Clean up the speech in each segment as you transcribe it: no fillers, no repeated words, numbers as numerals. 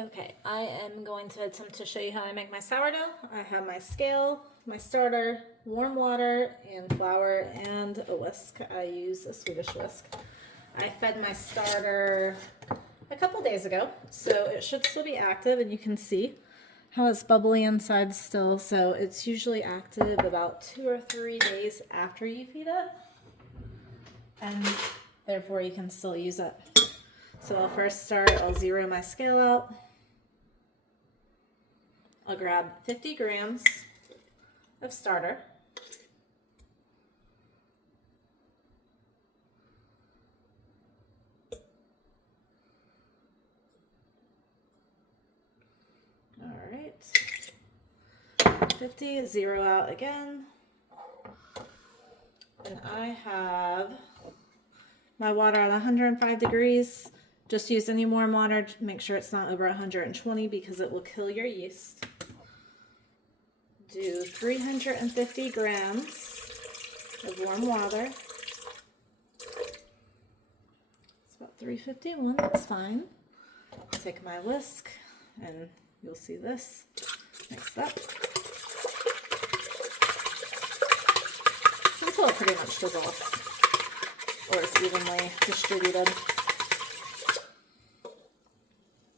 Okay, I am going to attempt to show you how I make my sourdough. I have my scale, my starter, warm water, and flour, and a whisk. I use a Swedish whisk. I fed my starter a couple days ago, so it should still be active, and you can see how it's bubbly inside still. So it's usually active about 2 or 3 days after you feed it, and therefore you can still use it. So I'll first start, I'll zero my scale out. I'll grab 50 grams of starter. All right, 50, zero out again. And I have my water at 105 degrees. Just use any warm water, make sure it's not over 120 because it will kill your yeast. Do 350 grams of warm water. It's about 351, that's fine. Take my whisk and you'll see this mixed up. Until it pretty much dissolves or is evenly distributed.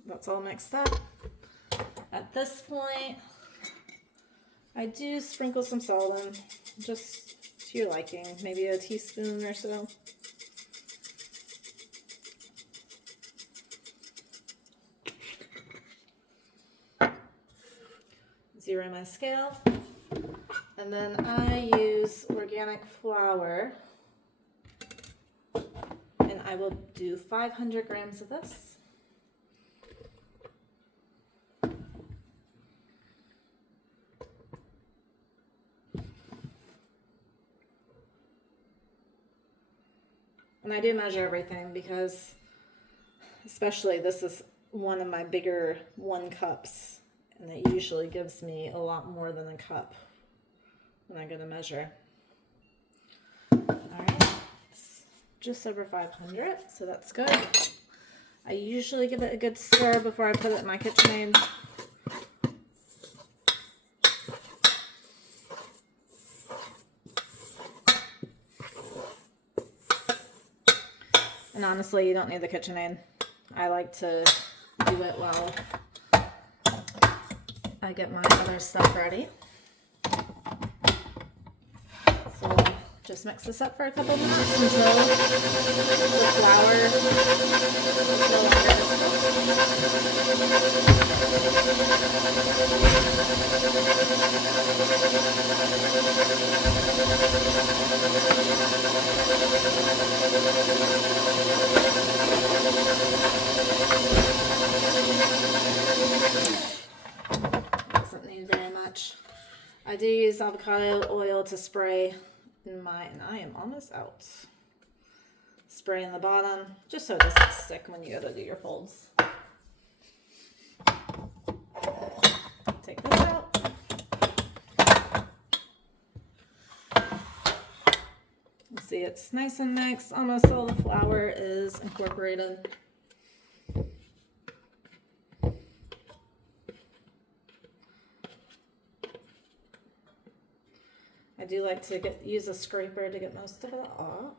That's all mixed up. At this point, I do sprinkle some salt in, just to your liking, maybe a teaspoon or so. Zero my scale. And then I use organic flour, and I will do 500 grams of this. And I do measure everything because, especially this is one of my bigger 1 cups, and it usually gives me a lot more than a cup when I go to measure. All right, it's just over 500, so that's good. I usually give it a good stir before I put it in my KitchenAid. And honestly, you don't need the KitchenAid. I like to do it while I get my other stuff ready. So we'll just mix this up for a couple minutes until the flour is no longer doesn't need very much. I do use avocado oil to spray in my, and I am almost out. Spray in the bottom, just so it doesn't stick when you go to do your folds. Take this out. You see it's nice and mixed. Almost all the flour is incorporated. I do like to use a scraper to get most of it off.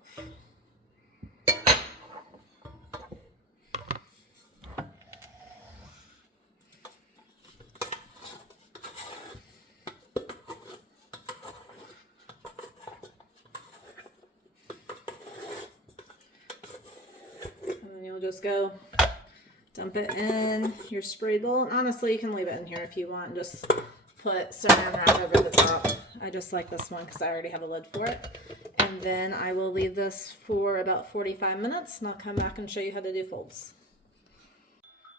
And then you'll just go dump it in your spray bowl. And honestly, you can leave it in here if you want and just put saran wrap over the top. I just like this one because I already have a lid for it. And then I will leave this for about 45 minutes and I'll come back and show you how to do folds.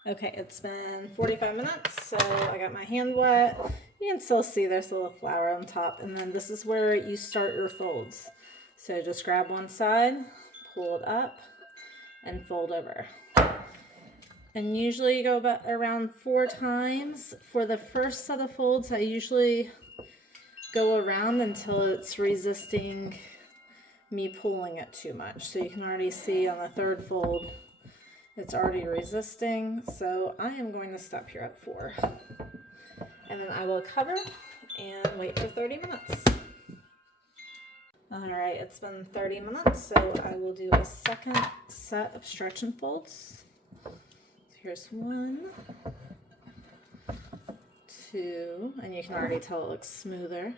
Okay, it's been 45 minutes, so I got my hand wet. You can still see there's a little flour on top, and then this is where you start your folds. So just grab one side, pull it up, and fold over. And usually you go about around 4 times. For the first set of folds, I usually go around until it's resisting me pulling it too much. So you can already see on the third fold, It's already resisting, so I am going to stop here at 4. And then I will cover and wait for 30 minutes. All right, it's been 30 minutes, so I will do a second set of stretch and folds. So here's 1, 2, and you can already tell it looks smoother.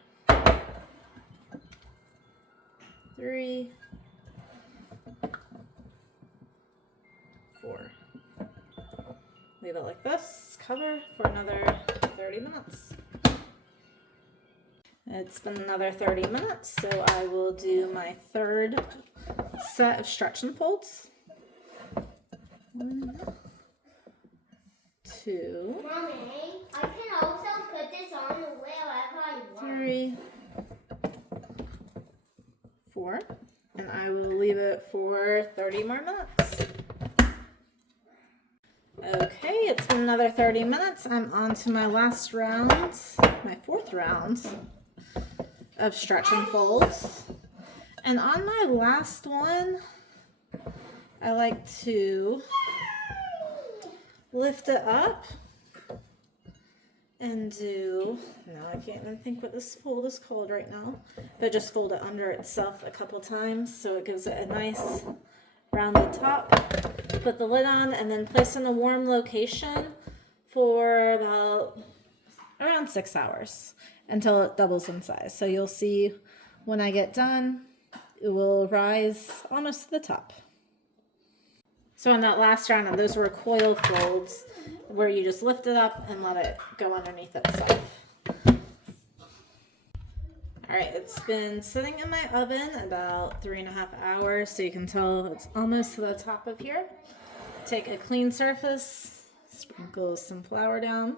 3, 4. Leave it like this, cover for another 30 minutes. It's been another 30 minutes, so I will do my third set of stretch and folds. 1, 2. Mommy, I can also put this on wherever I want. 3, 4, and I will leave it for 30 more minutes. Okay, it's been another 30 minutes. I'm on to my last round, my 4th round of stretch and folds. And on my last one, I like to lift it up and do, no, I can't even think what this fold is called right now, but just fold it under itself a couple times so it gives it a nice rounded top. Put the lid on and then place in a warm location for about around 6 hours until it doubles in size. So you'll see when I get done, it will rise almost to the top. So in that last round, those were coil folds where you just lift it up and let it go underneath itself. All right, it's been sitting in my oven about 3.5 hours, so you can tell it's almost to the top of here. Take a clean surface, sprinkle some flour down.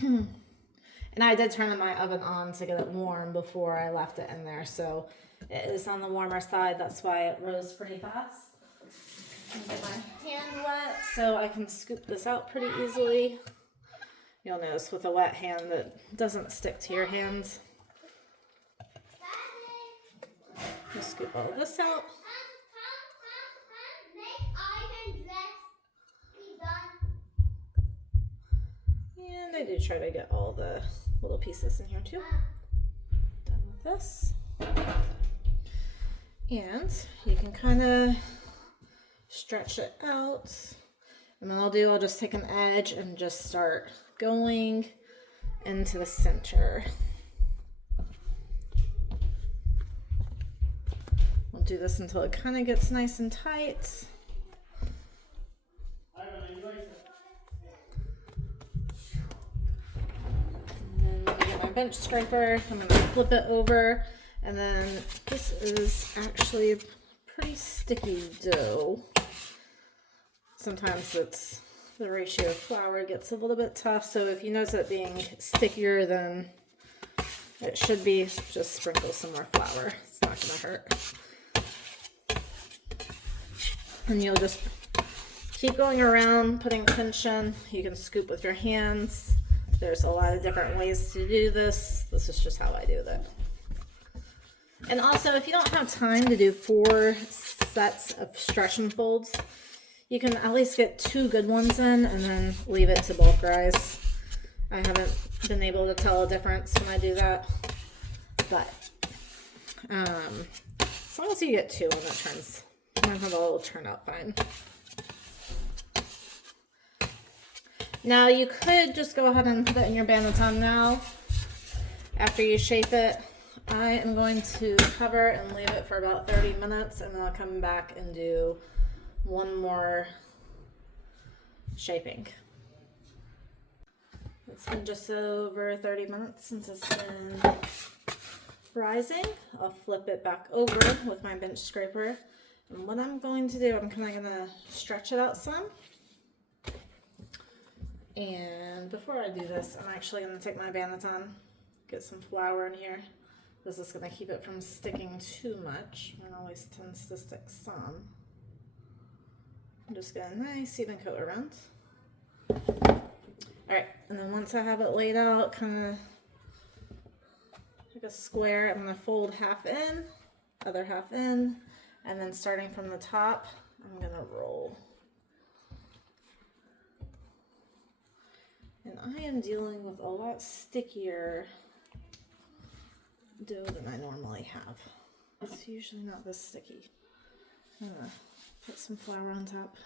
And I did turn my oven on to get it warm before I left it in there, so it is on the warmer side. That's why it rose pretty fast. And get my hand wet so I can scoop this out pretty easily. You'll notice with a wet hand that doesn't stick to your hands. Just scoop all of this out. And I do try to get all the little pieces in here too. Done with this. And you can kind of stretch it out. And then I'll just take an edge and just start going into the center. We'll do this until it kind of gets nice and tight. And then when I get my bench scraper, I'm going to flip it over. And then this is actually pretty sticky dough. Sometimes the ratio of flour gets a little bit tough, so if you notice it being stickier than it should be, just sprinkle some more flour. It's not going to hurt. And you'll just keep going around, putting tension. You can scoop with your hands. There's a lot of different ways to do this. This is just how I do it. And also, if you don't have time to do 4 sets of stretch and folds, you can at least get 2 good ones in and then leave it to bulk rise. I haven't been able to tell a difference when I do that, but as long as you get 2 and it turns, it will turn out fine. Now you could just go ahead and put it in your banneton now after you shape it. I am going to cover and leave it for about 30 minutes and then I'll come back and do one more shaping. It's been just over 30 minutes since it's been rising. I'll flip it back over with my bench scraper. And what I'm going to do, I'm kind of going to stretch it out some. And before I do this, I'm actually going to take my banneton, get some flour in here. This is going to keep it from sticking too much. It always tends to stick some. I'm just get a nice even coat around. Alright, and then once I have it laid out, kind of like a square, I'm going to fold half in, other half in, and then starting from the top, I'm gonna roll. And I am dealing with a lot stickier dough than I normally have. It's usually not this sticky. I'm gonna put some flour on top.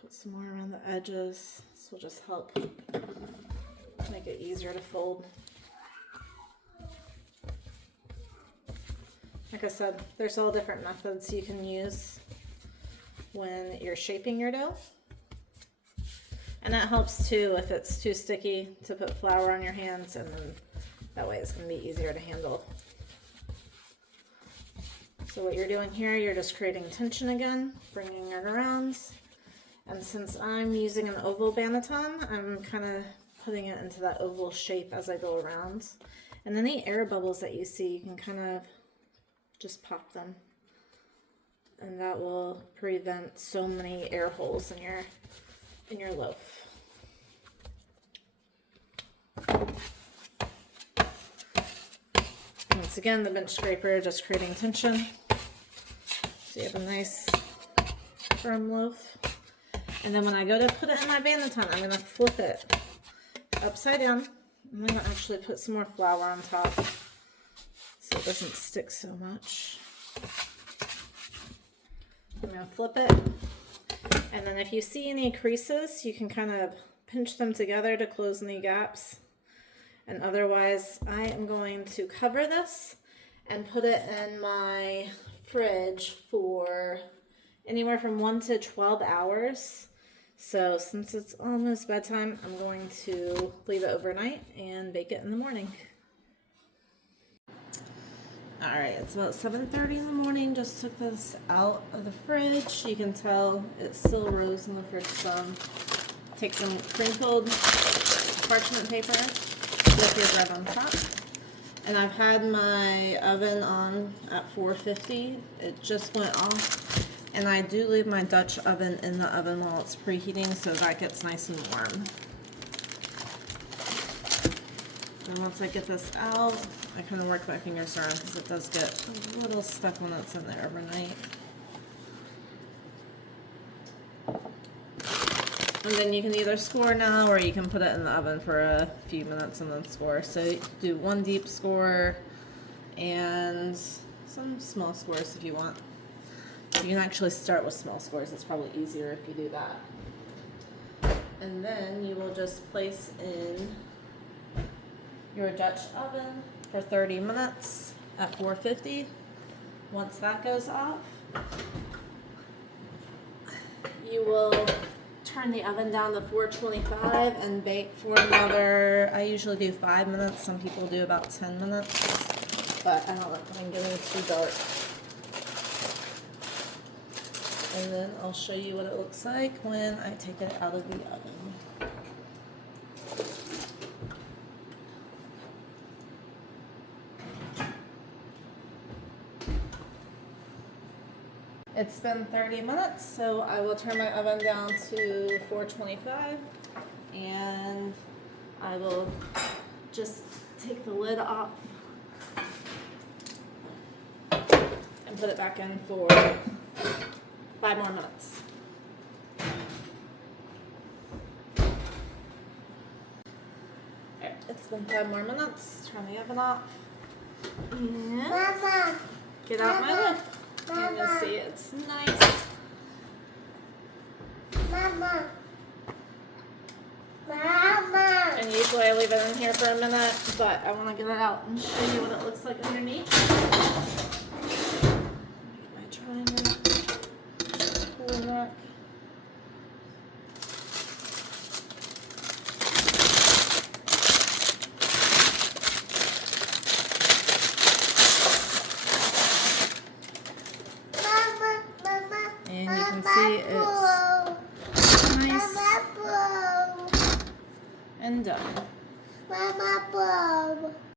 Put some more around the edges. This will just help make it easier to fold. Like I said, there's all different methods you can use when you're shaping your dough. And that helps too if it's too sticky to put flour on your hands, and then that way it's going to be easier to handle. So what you're doing here, you're just creating tension again, bringing it around. And since I'm using an oval banneton, I'm kind of putting it into that oval shape as I go around. And any air bubbles that you see, you can kind of just pop them. And that will prevent so many air holes in your loaf. Once again, the bench scraper just creating tension. So you have a nice firm loaf. And then when I go to put it in my banneton, I'm going to flip it upside down. I'm going to actually put some more flour on top so it doesn't stick so much. I'm going to flip it. And then if you see any creases, you can kind of pinch them together to close any gaps. And otherwise, I am going to cover this and put it in my fridge for anywhere from 1 to 12 hours. So since it's almost bedtime, I'm going to leave it overnight and bake it in the morning. All right, it's about 7:30 in the morning. Just took this out of the fridge. You can tell it still rose in the fridge some. Take some crinkled parchment paper with your bread on top. And I've had my oven on at 450. It just went off. And I do leave my Dutch oven in the oven while it's preheating so that gets nice and warm. And once I get this out, I kind of work my fingers around because it does get a little stuck when it's in there overnight. And then you can either score now or you can put it in the oven for a few minutes and then score. So you do one deep score and some small scores if you want. You can actually start with small scores. It's probably easier if you do that. And then you will just place in your Dutch oven for 30 minutes at 450. Once that goes off, you will turn the oven down to 425 and bake for another, I usually do 5 minutes. Some people do about 10 minutes, but I don't like them getting too dark. And then I'll show you what it looks like when I take it out of the oven. It's been 30 minutes, so I will turn my oven down to 425 and I will just take the lid off and put it back in for 5 more minutes. There, it's been 5 more minutes. Turn the oven off. And Mama. get out my lid. And you'll see it's nice. Mama. Mama. And usually I leave it in here for a minute, but I want to get it out and show you what it looks like underneath. Get my triangle. Pull it back. And you can see it's nice and done. Mama,